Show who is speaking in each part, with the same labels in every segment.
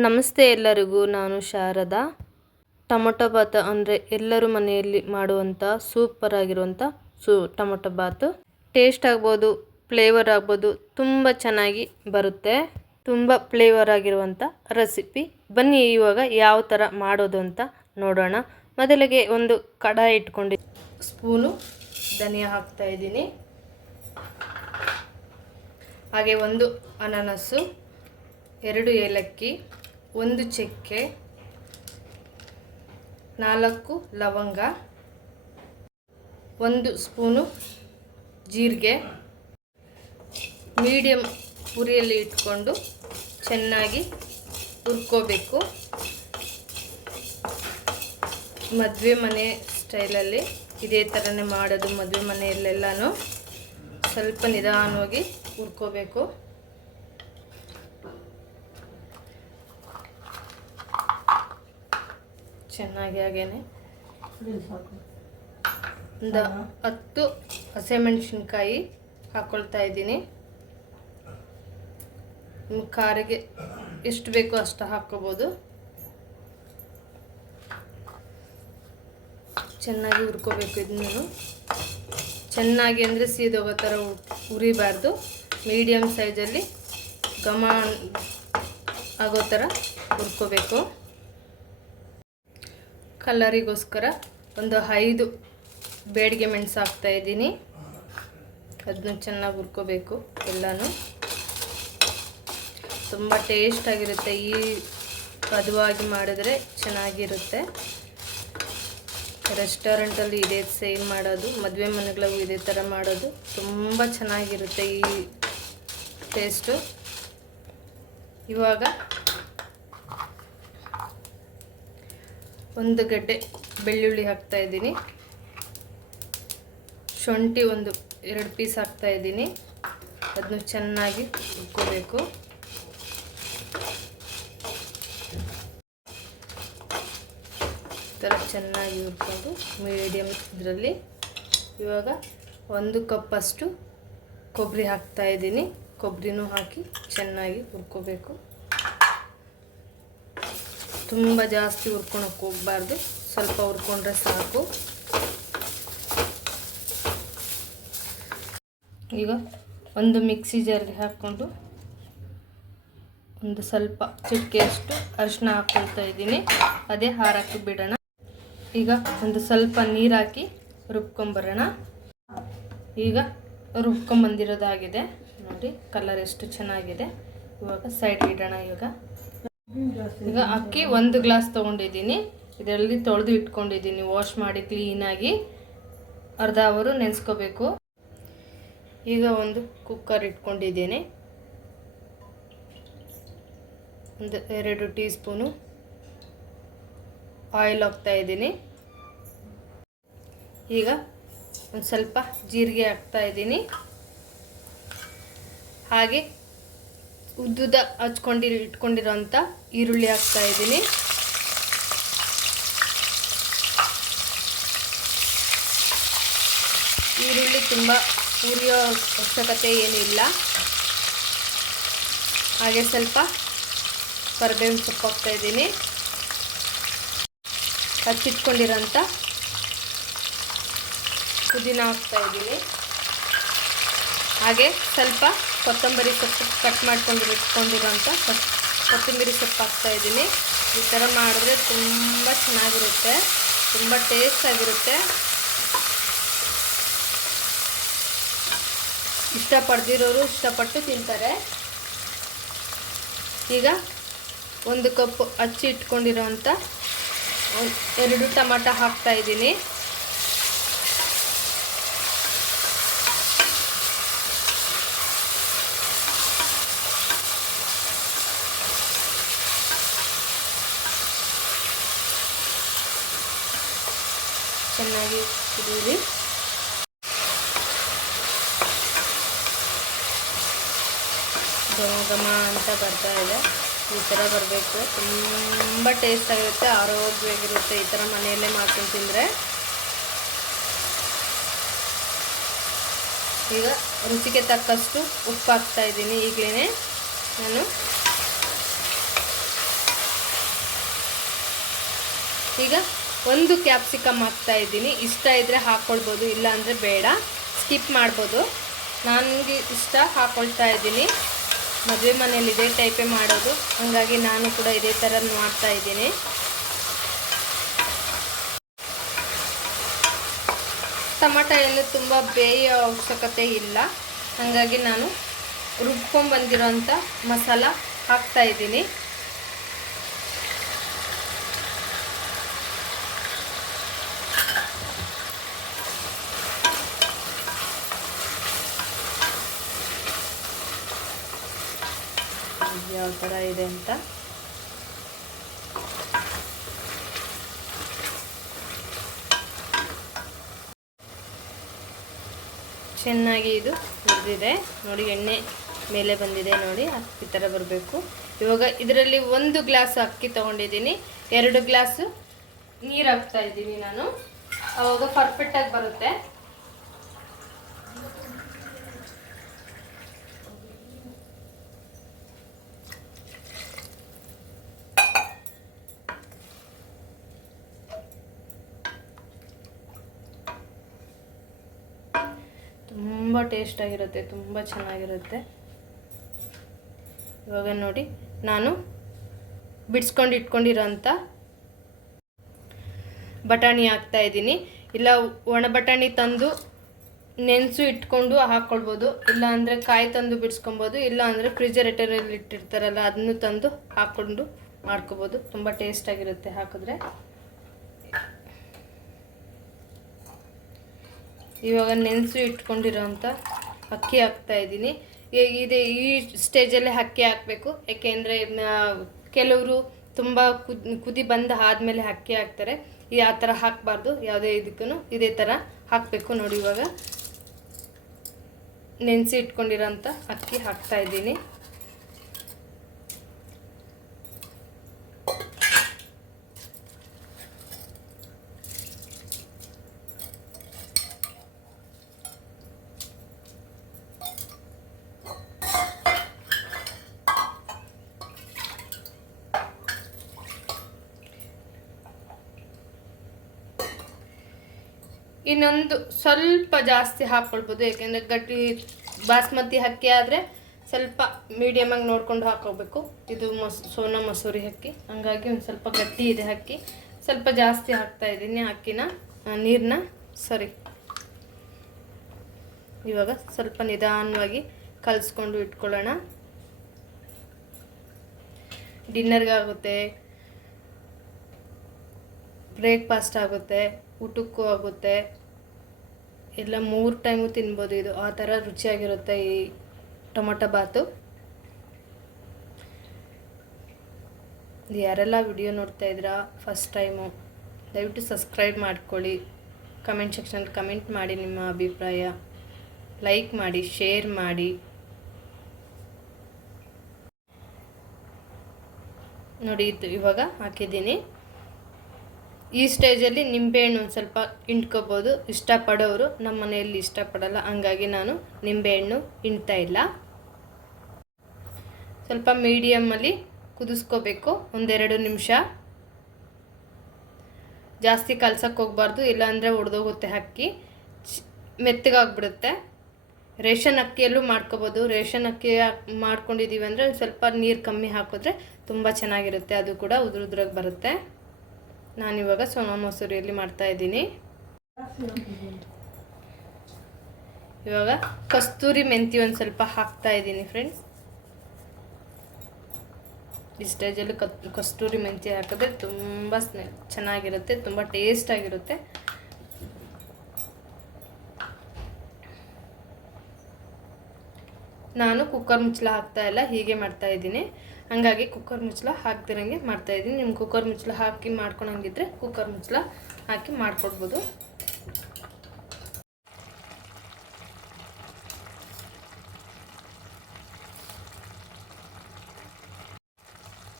Speaker 1: ನಮಸ್ತೆ ಎಲ್ಲರಿಗೂ, ನಾನು ಶಾರದಾ. ಟೊಮೊಟೊ ಬಾತ್ ಅಂದರೆ ಎಲ್ಲರೂ ಮನೆಯಲ್ಲಿ ಮಾಡುವಂಥ ಸೂಪರ್ ಆಗಿರುವಂಥ ಸೂ, ಟೊಮೊಟೊ ಬಾತು ಟೇಸ್ಟ್ ಆಗ್ಬೋದು, ಫ್ಲೇವರ್ ಆಗ್ಬೋದು, ತುಂಬ ಚೆನ್ನಾಗಿ ಬರುತ್ತೆ. ತುಂಬ ಫ್ಲೇವರ್ ಆಗಿರುವಂಥ ರೆಸಿಪಿ. ಬನ್ನಿ ಇವಾಗ ಯಾವ ಥರ ಮಾಡೋದು ಅಂತ ನೋಡೋಣ. ಮೊದಲಿಗೆ ಒಂದು ಕಡಾಯಿ ಇಟ್ಕೊಂಡು ಸ್ಪೂನು ಧನಿಯಾ ಹಾಕ್ತಾ ಇದ್ದೀನಿ. ಹಾಗೆ ಒಂದು ಅನಾನಸ್ಸು ಎರಡು ಏಲಕ್ಕಿ ಒಂದು ಚಕ್ಕೆ, ನಾಲ್ಕು ಲವಂಗ, ಒಂದು ಸ್ಪೂನು ಜೀರಿಗೆ ಮೀಡಿಯಮ್ ಉರಿಯಲ್ಲಿ ಇಟ್ಕೊಂಡು ಚೆನ್ನಾಗಿ ಹುರ್ಕೋಬೇಕು. ಮದುವೆ ಮನೆ ಸ್ಟೈಲಲ್ಲಿ ಇದೇ ಥರನೇ ಮಾಡೋದು ಮದುವೆ ಮನೆಯಲ್ಲೆಲ್ಲನೂ ಸ್ವಲ್ಪ ನಿಧಾನವಾಗಿ ಹುರ್ಕೋಬೇಕು. ಚೆನ್ನಾಗಿ ಹಾಗೇನೆ. ಒಂದು ಹತ್ತು ಹಸಿಮೆಣಸಿನ್ಕಾಯಿ ಹಾಕ್ಕೊಳ್ತಾ ಇದ್ದೀನಿ. ನಿಮ್ಮ ಖಾರಿಗೆ ಎಷ್ಟು ಬೇಕೋ ಅಷ್ಟು ಹಾಕ್ಕೋಬೋದು. ಚೆನ್ನಾಗಿ ಹುರ್ಕೋಬೇಕು ಇದನ್ನು. ಚೆನ್ನಾಗಿ ಅಂದರೆ ಸೀದೋಗೋ ಥರ ಉರಿಬಾರ್ದು ಮೀಡಿಯಮ್ ಸೈಜಲ್ಲಿ ಘಮ ಆಗೋ ಥರ ಹುರ್ಕೋಬೇಕು. ಕಲರಿಗೋಸ್ಕರ ಒಂದು ಐದು ಬೇಡಿಗೆ ಮೆಣಸು ಹಾಕ್ತಾಯಿದ್ದೀನಿ ಅದನ್ನ ಚೆನ್ನಾಗಿ ಹುರ್ಕೋಬೇಕು ಎಲ್ಲನೂ. ತುಂಬ ಟೇಸ್ಟಾಗಿರುತ್ತೆ ಈ ಪದವಾಗಿ ಮಾಡಿದ್ರೆ ಚೆನ್ನಾಗಿರುತ್ತೆ. ರೆಸ್ಟೋರೆಂಟಲ್ಲಿ ಇದೇ ಸೇಲ್ ಮಾಡೋದು. ಮದುವೆ ಮನೆಗಳಿಗೂ ಇದೇ ಥರ ಮಾಡೋದು. ತುಂಬ ಚೆನ್ನಾಗಿರುತ್ತೆ ಈ ಟೇಸ್ಟು ಇವಾಗ ಒಂದು ಗಡ್ಡೆ ಬೆಳ್ಳುಳ್ಳಿ ಹಾಕ್ತಾ ಇದ್ದೀನಿ. ಶುಂಠಿ ಒಂದು ಎರಡು ಪೀಸ್ ಹಾಕ್ತಾ ಇದ್ದೀನಿ. ಅದನ್ನು ಚೆನ್ನಾಗಿ ಹುರ್ಕೋಬೇಕು. ಥರ ಚೆನ್ನಾಗಿ ಹುರ್ಕೊಂಡು ಮೀಡಿಯಮ್ ಇದರಲ್ಲಿ ಇವಾಗ ಒಂದು ಕಪ್ಪಷ್ಟು ಕೊಬ್ಬರಿ ಹಾಕ್ತಾ ಇದ್ದೀನಿ. ಕೊಬ್ಬರಿನೂ ಹಾಕಿ ಚೆನ್ನಾಗಿ ಹುರ್ಕೋಬೇಕು. ತುಂಬ ಜಾಸ್ತಿ ಹುರ್ಕೊಳಕ್ಕೆ ಹೋಗಬಾರ್ದು. ಸ್ವಲ್ಪ ಹುರ್ಕೊಂಡ್ರೆ ಸಾಕು. ಈಗ ಒಂದು ಮಿಕ್ಸಿ ಜಾರ್ಗೆ ಹಾಕ್ಕೊಂಡು ಒಂದು ಸ್ವಲ್ಪ ಚಿಟಿಕೆಯಷ್ಟು ಅರಿಶಿನ ಹಾಕ್ಕೊಳ್ತಾ ಇದ್ದೀನಿ. ಅದೇ ಹಾರಕ್ಕೆ ಬಿಡೋಣ. ಈಗ ಒಂದು ಸ್ವಲ್ಪ ನೀರು ಹಾಕಿ ರುಬ್ಕೊಂಬರೋಣ. ಈಗ ರುಬ್ಕೊಂಬಂದಿರೋದಾಗಿದೆ. ನೋಡಿ ಕಲರ್ ಎಷ್ಟು ಚೆನ್ನಾಗಿದೆ. ಇವಾಗ ಸೈಡ್ ಇಡೋಣ ಇವಾಗ ಈಗ ಅಕ್ಕಿ ಒಂದು ಗ್ಲಾಸ್ ತೊಗೊಂಡಿದ್ದೀನಿ. ಇದರಲ್ಲಿ ತೊಳೆದು ಇಟ್ಕೊಂಡಿದ್ದೀನಿ. ವಾಶ್ ಮಾಡಿ ಕ್ಲೀನಾಗಿ ಅರ್ಧ ಅವರು ನೆನೆಸ್ಕೋಬೇಕು. ಈಗ ಒಂದು ಕುಕ್ಕರ್ ಇಟ್ಕೊಂಡಿದ್ದೀನಿ. ಒಂದು ಎರಡು ಟೀ ಸ್ಪೂನು ಆಯಿಲ್ ಹಾಕ್ತಾ ಇದ್ದೀನಿ. ಈಗ ಒಂದು ಸ್ವಲ್ಪ ಜೀರಿಗೆ ಹಾಕ್ತಾ ಇದ್ದೀನಿ. ಹಾಗೆ ಉದ್ದುದ ಹಚ್ಕೊಂಡಿರೋ, ಇಟ್ಕೊಂಡಿರೋಂಥ ಈರುಳ್ಳಿ ಹಾಕ್ತಾ ಇದ್ದೀನಿ. ಈರುಳ್ಳಿ ತುಂಬ ಉರಿಯೋ ಅವಶ್ಯಕತೆ ಏನಿಲ್ಲ ಹಾಗೆ ಸ್ವಲ್ಪ ಕರಿಬೇವಿನ ಸೊಪ್ಪು ಹಾಕ್ತಾ ಇದ್ದೀನಿ. ಹಚ್ಚಿಟ್ಕೊಂಡಿರೋಂಥ ಪುದೀನ ಹಾಕ್ತಾ ಇದ್ದೀನಿ. ಹಾಗೆ ಸ್ವಲ್ಪ ಕೊತ್ತಂಬರಿ ಸೊಪ್ಪು ಕಟ್ ಮಾಡ್ಕೊಂಡು ಇಟ್ಕೊಂಡಿರೋಂಥ ಕೊತ್ತಂಬರಿ ಸೊಪ್ಪು ಹಾಕ್ತಾಯಿದ್ದೀನಿ ಈ ಥರ ಮಾಡಿದ್ರೆ ತುಂಬ ಚೆನ್ನಾಗಿರುತ್ತೆ. ತುಂಬ ಟೇಸ್ಟಾಗಿರುತ್ತೆ ಇಷ್ಟಪಡ್ದಿರೋರು ಇಷ್ಟಪಟ್ಟು ತಿಂತಾರೆ. ಈಗ ಒಂದು ಕಪ್ ಹಚ್ಚಿ ಇಟ್ಕೊಂಡಿರೋಂಥ ಎರಡು ಟಮಾಟ ಹಾಕ್ತಾಯಿದ್ದೀನಿ ಚೆನ್ನಾಗಿ ಕುದೀರಿ ಘಮ ಘಮ ಅಂತ ಬರ್ತಾ ಇದೆ. ಈ ಥರ ಬರಬೇಕು. ತುಂಬ ಟೇಸ್ಟ್ ಆಗಿರುತ್ತೆ, ಆರೋಗ್ಯವಾಗಿರುತ್ತೆ. ಈ ಥರ ಮನೆಯಲ್ಲೇ ಮಾಡ್ಕೊಂಡು ತಿಂದರೆ. ಈಗ ರುಚಿಗೆ ತಕ್ಕಷ್ಟು ಉಪ್ಪು ಹಾಕ್ತಾ ಇದ್ದೀನಿ. ಈಗಲೇ ನಾನು ಈಗ ಒಂದು ಕ್ಯಾಪ್ಸಿಕಮ್ ಹಾಕ್ತಾ ಇದ್ದೀನಿ. ಇಷ್ಟ ಇದ್ದರೆ ಹಾಕ್ಕೊಳ್ಬೋದು ಇಲ್ಲ ಅಂದರೆ ಬೇಡ. ಸ್ಕಿಪ್ ಮಾಡ್ಬೋದು. ನನಗೆ ಇಷ್ಟ ಹಾಕ್ಕೊಳ್ತಾ ಇದ್ದೀನಿ. ಮದುವೆ ಮನೇಲಿ ಇದೇ ಟೈಪೇ ಮಾಡೋದು. ಹಾಗಾಗಿ ನಾನು ಕೂಡ ಇದೇ ಥರ ಮಾಡ್ತಾ ಇದ್ದೀನಿ. ಟೊಮಾಟೊ ಎಲ್ಲೂ ತುಂಬ ಬೇಯೋ ಅವಶ್ಯಕತೆ ಇಲ್ಲ. ಹಾಗಾಗಿ ನಾನು ರುಬ್ಕೊಂಡ್ಬಂದಿರೋಂಥ ಮಸಾಲ ಹಾಕ್ತಾ ಇದ್ದೀನಿ. ಯಾವ ಥರ ಇದೆ ಅಂತ. ಚೆನ್ನಾಗಿ ಇದು ಹುರಿದಿದೆ ನೋಡಿ, ಎಣ್ಣೆ ಮೇಲೆ ಬಂದಿದೆ ನೋಡಿ ಈ ಥರ ಬರಬೇಕು. ಇವಾಗ ಇದರಲ್ಲಿ ಒಂದು ಗ್ಲಾಸ್ ಅಕ್ಕಿ ತೊಗೊಂಡಿದ್ದೀನಿ. ಎರಡು ಗ್ಲಾಸು ನೀರು ಹಾಕ್ತಾ ಇದ್ದೀನಿ ನಾನು. ಅವಾಗ ಪರ್ಫೆಕ್ಟಾಗಿ ಬರುತ್ತೆ ತುಂಬ ಟೇಸ್ಟಾಗಿರುತ್ತೆ ತುಂಬ ಚೆನ್ನಾಗಿರುತ್ತೆ. ಇವಾಗ ನೋಡಿ, ನಾನು ಬಿಡಿಸ್ಕೊಂಡು ಇಟ್ಕೊಂಡಿರೋಂಥ ಬಟಾಣಿ ಹಾಕ್ತಾ ಇದ್ದೀನಿ. ಇಲ್ಲ, ಒಣ ಬಟಾಣಿ ತಂದು ನೆನೆಸು ಇಟ್ಕೊಂಡು ಹಾಕ್ಕೊಳ್ಬೋದು ಇಲ್ಲ ಅಂದರೆ ಕಾಯಿ ತಂದು ಬಿಡಿಸ್ಕೊಬೋದು ಇಲ್ಲ ಅಂದರೆ ಫ್ರಿಜರೇಟರಲ್ಲಿ ಇಟ್ಟಿರ್ತಾರಲ್ಲ, ಅದನ್ನು ತಂದು ಹಾಕ್ಕೊಂಡು ಮಾಡ್ಕೋಬೋದು ತುಂಬ ಟೇಸ್ಟಾಗಿರುತ್ತೆ ಹಾಕಿದ್ರೆ. ಇವಾಗ ನೆನೆಸು ಇಟ್ಕೊಂಡಿರೋಂಥ ಅಕ್ಕಿ ಹಾಕ್ತಾ ಇದ್ದೀನಿ. ಇದೆ ಈ ಸ್ಟೇಜಲ್ಲೇ ಅಕ್ಕಿ ಹಾಕಬೇಕು. ಯಾಕೆಂದರೆ ಕೆಲವರು ತುಂಬ ಕುದ್, ಕುದಿ ಬಂದ ಆದಮೇಲೆ ಅಕ್ಕಿ ಹಾಕ್ತಾರೆ. ಈ ಆ ಥರ ಹಾಕಬಾರ್ದು. ಯಾವುದೇ ಇದಕ್ಕೂ ಇದೇ ಥರ ಹಾಕಬೇಕು ನೋಡಿ ಇವಾಗ. ನೆನೆಸಿ ಇಟ್ಕೊಂಡಿರೋಂಥ ಅಕ್ಕಿ ಹಾಕ್ತಾ ಇನ್ನೊಂದು ಸ್ವಲ್ಪ ಜಾಸ್ತಿ ಹಾಕ್ಕೊಳ್ಬೋದು ಯಾಕೆಂದರೆ ಗಟ್ಟಿ ಬಾಸ್ಮತಿ ಅಕ್ಕಿ ಆದರೆ ಸ್ವಲ್ಪ ಮೀಡಿಯಮಾಗಿ ನೋಡಿಕೊಂಡು ಹಾಕೋಬೇಕು ಇದು ಮಸ್, ಸೋನಾ ಮಸೂರಿ ಅಕ್ಕಿ. ಹಂಗಾಗಿ ಒಂದು ಸ್ವಲ್ಪ ಗಟ್ಟಿ ಇದೆ ಅಕ್ಕಿ. ಸ್ವಲ್ಪ ಜಾಸ್ತಿ ಹಾಕ್ತಾ ಇದ್ದೀನಿ ಅಕ್ಕಿನ ನೀರನ್ನ ಸರಿ. ಇವಾಗ ಸ್ವಲ್ಪ ನಿಧಾನವಾಗಿ ಕಲಿಸ್ಕೊಂಡು ಇಟ್ಕೊಳ್ಳೋಣ. ಡಿನ್ನರ್ಗಾಗುತ್ತೆ. ಬ್ರೇಕ್ಫಾಸ್ಟ್ ಆಗುತ್ತೆ. ಊಟಕ್ಕೂ ಆಗುತ್ತೆ. ಎಲ್ಲ ಮೂರು ಟೈಮು ತಿನ್ಬೋದು. ಇದು ಆ ಥರ ರುಚಿಯಾಗಿರುತ್ತೆ ಈ ಟೊಮೊಟೊ ಬಾತು. ಯಾರೆಲ್ಲ ವಿಡಿಯೋ ನೋಡ್ತಾ ಇದ್ದೀರಾ ಫಸ್ಟ್ ಟೈಮು ದಯವಿಟ್ಟು ಸಬ್ಸ್ಕ್ರೈಬ್ ಮಾಡ್ಕೊಳ್ಳಿ. ಕಮೆಂಟ್ ಸೆಕ್ಷನಲ್ಲಿ ಕಮೆಂಟ್ ಮಾಡಿ ನಿಮ್ಮ ಅಭಿಪ್ರಾಯ. ಲೈಕ್ ಮಾಡಿ ಶೇರ್ ಮಾಡಿ. ನೋಡಿ, ಇದು ಇವಾಗ ಹಾಕಿದ್ದೀನಿ. ಈ ಸ್ಟೇಜಲ್ಲಿ ನಿಂಬೆಹಣ್ಣು ಒಂದು ಸ್ವಲ್ಪ ಹಿಂಡ್ಕೋಬೋದು ಇಷ್ಟಪಡೋರು ನಮ್ಮ ಮನೆಯಲ್ಲಿ ಇಷ್ಟಪಡಲ್ಲ. ಹಂಗಾಗಿ ನಾನು ನಿಂಬೆಹಣ್ಣು ಹಿಂಡ್ತಾ ಇಲ್ಲ. ಸ್ವಲ್ಪ ಮೀಡಿಯಮ್ಮಲ್ಲಿ ಕುದಿಸ್ಕೋಬೇಕು. ಒಂದೆರಡು ನಿಮಿಷ. ಜಾಸ್ತಿ ಕಲ್ಸಕ್ಕೆ ಹೋಗ್ಬಾರ್ದು. ಇಲ್ಲಾಂದರೆ ಒಡೆದೋಗುತ್ತೆ ಅಕ್ಕಿ. ಮೆತ್ತಗಾಗ್ಬಿಡುತ್ತೆ. ರೇಷನ್ ಅಕ್ಕಿಯಲ್ಲೂ ಮಾಡ್ಕೋಬೋದು. ರೇಷನ್ ಅಕ್ಕಿ ಮಾಡ್ಕೊಂಡಿದ್ದೀವಿ ಅಂದರೆ ಸ್ವಲ್ಪ ನೀರು ಕಮ್ಮಿ ಹಾಕಿದ್ರೆ ತುಂಬ ಚೆನ್ನಾಗಿರುತ್ತೆ. ಅದು ಕೂಡ ಉದುರು ಉದ್ರಾಗಿ ಬರುತ್ತೆ. ನಾನಿವಾಗ ಸೋನಾ ಮಸೂರಿಯಲ್ಲಿ ಮಾಡ್ತಾ ಇದ್ದೀನಿ. ಇವಾಗ ಕಸ್ತೂರಿ ಮೆಂತಿ ಒಂದು ಸ್ವಲ್ಪ ಹಾಕ್ತಾ ಇದ್ದೀನಿ ಫ್ರೆಂಡ್ಸ್ ಈ ಸ್ಟೇಜಲ್ಲಿ ಕಸ್ತೂರಿ ಮೆಂತಿ ಹಾಕಿದ್ರೆ ತುಂಬ ಚೆನ್ನಾಗಿರುತ್ತೆ, ತುಂಬ ಟೇಸ್ಟಾಗಿರುತ್ತೆ ನಾನು ಕುಕ್ಕರ್ ಮುಚ್ಚಲ ಹಾಕ್ತಾ ಇಲ್ಲ, ಹೀಗೆ ಮಾಡ್ತಾ ಇದ್ದೀನಿ. ಹಂಗಾಗಿ ಕುಕ್ಕರ್ ಮುಚ್ಚಳ ಹಾಕ್ತಿರಂಗೆ ಮಾಡ್ತಾ ಇದ್ದೀನಿ ನಿಮ್ಮ ಕುಕ್ಕರ್ ಮುಚ್ಚಳ ಹಾಕಿ ಮಾಡ್ಕೊಳಂಗಿದ್ರೆ ಕುಕ್ಕರ್ ಮುಚ್ಚಳ ಹಾಕಿ ಮಾಡ್ಕೊಡ್ಬೋದು.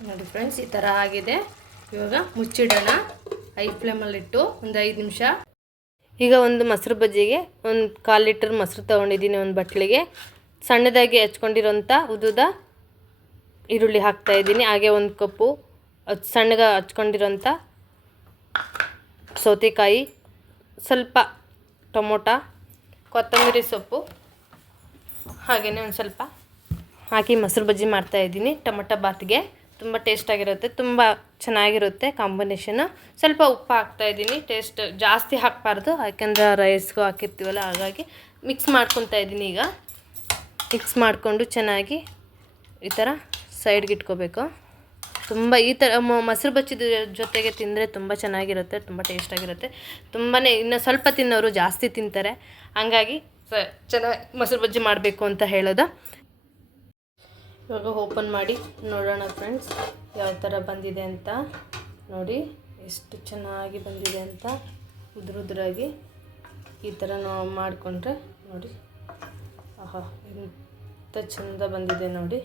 Speaker 1: ನೋಡಿ ಫ್ರೆಂಡ್ಸ್ ಈ ಥರ ಆಗಿದೆ. ಇವಾಗ ಮುಚ್ಚಿಡೋಣ. ಐ ಫ್ಲೇಮಲ್ಲಿಟ್ಟು ಒಂದು ಐದು ನಿಮಿಷ. ಈಗ ಒಂದು ಮೊಸರು ಬಜ್ಜಿಗೆ ಒಂದು ಕಾಲು ಲೀಟ್ರ್ ಮೊಸರು ತೊಗೊಂಡಿದ್ದೀನಿ ಒಂದು ಬಟ್ಲಿಗೆ. ಸಣ್ಣದಾಗಿ ಹಚ್ಕೊಂಡಿರೋಂಥ ಉದುದ ಈರುಳ್ಳಿ ಹಾಕ್ತಾ ಇದ್ದೀನಿ. ಹಾಗೆ ಒಂದು ಕಪ್ಪು ಸಣ್ಣಗೆ ಹಚ್ಕೊಂಡಿರೋಂಥ ಸೌತೆಕಾಯಿ, ಸ್ವಲ್ಪ ಟೊಮೊಟ, ಕೊತ್ತಂಬರಿ ಸೊಪ್ಪು ಹಾಗೆಯೇ ಒಂದು ಸ್ವಲ್ಪ ಹಾಕಿ ಮೊಸರು ಬಜ್ಜಿ ಮಾಡ್ತಾ ಇದ್ದೀನಿ. ಟೊಮೊಟೊ ಬಾತ್ಗೆ ತುಂಬ ಟೇಸ್ಟಾಗಿರುತ್ತೆ ತುಂಬ ಚೆನ್ನಾಗಿರುತ್ತೆ ಕಾಂಬಿನೇಷನು ಸ್ವಲ್ಪ ಉಪ್ಪು ಹಾಕ್ತಾಯಿದ್ದೀನಿ ಟೇಸ್ಟ್ ಜಾಸ್ತಿ ಹಾಕಬಾರ್ದು, ಯಾಕೆಂದರೆ ರೈಸ್ಗೂ ಹಾಕಿರ್ತೀವಲ್ಲ, ಹಾಗಾಗಿ ಮಿಕ್ಸ್ ಮಾಡ್ಕೊತಾ ಇದ್ದೀನಿ ಈಗ. ಮಿಕ್ಸ್ ಮಾಡಿಕೊಂಡು ಚೆನ್ನಾಗಿ ಈ ಥರ ಸೈಡ್ಗೆ ಇಟ್ಕೋಬೇಕು. ತುಂಬ ಈ ಥರ ಮೊಸರು ಬಚ್ಚಿದ ಜೊತೆಗೆ ತಿಂದರೆ ತುಂಬ ಚೆನ್ನಾಗಿರುತ್ತೆ, ತುಂಬ ಟೇಸ್ಟಾಗಿರುತ್ತೆ. ತುಂಬಾ ಇನ್ನು ಸ್ವಲ್ಪ ತಿನ್ನೋರು ಜಾಸ್ತಿ ತಿಂತಾರೆ. ಹಂಗಾಗಿ ಚೆನ್ನಾಗಿ ಮೊಸರು ಬಜ್ಜಿ ಮಾಡಬೇಕು ಅಂತ ಹೇಳೋದು. ಇವಾಗ ಓಪನ್ ಮಾಡಿ ನೋಡೋಣ ಫ್ರೆಂಡ್ಸ್, ಯಾವ ಥರ ಬಂದಿದೆ ಅಂತ. ನೋಡಿ, ಎಷ್ಟು ಚೆನ್ನಾಗಿ ಬಂದಿದೆ ಅಂತ. ಉದುರು ಉದುರಾಗಿ ಈ ಥರ ಮಾಡಿಕೊಂಡ್ರೆ ನೋಡಿ. ಆಹಾ ಎಂಥ ಚೆಂದ ಬಂದಿದೆ ನೋಡಿ.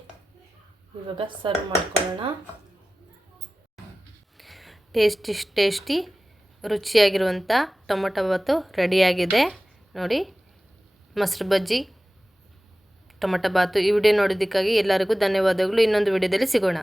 Speaker 1: ಇವಾಗ ಸರ್ವ್ ಮಾಡ್ಕೊಳ್ಳೋಣ. ಟೇಸ್ಟಿ ಟೇಸ್ಟಿ ರುಚಿಯಾಗಿರುವಂಥ ಟೊಮೊಟೊ ಬಾತು ರೆಡಿಯಾಗಿದೆ ನೋಡಿ, ಮೊಸರು ಬಜ್ಜಿ, ಟೊಮೊಟೊ ಬಾತು ಈ ವಿಡಿಯೋ ನೋಡಿದ್ದಕ್ಕಾಗಿ ಎಲ್ಲರಿಗೂ ಧನ್ಯವಾದಗಳು. ಇನ್ನೊಂದು ವಿಡಿಯೋದಲ್ಲಿ ಸಿಗೋಣ.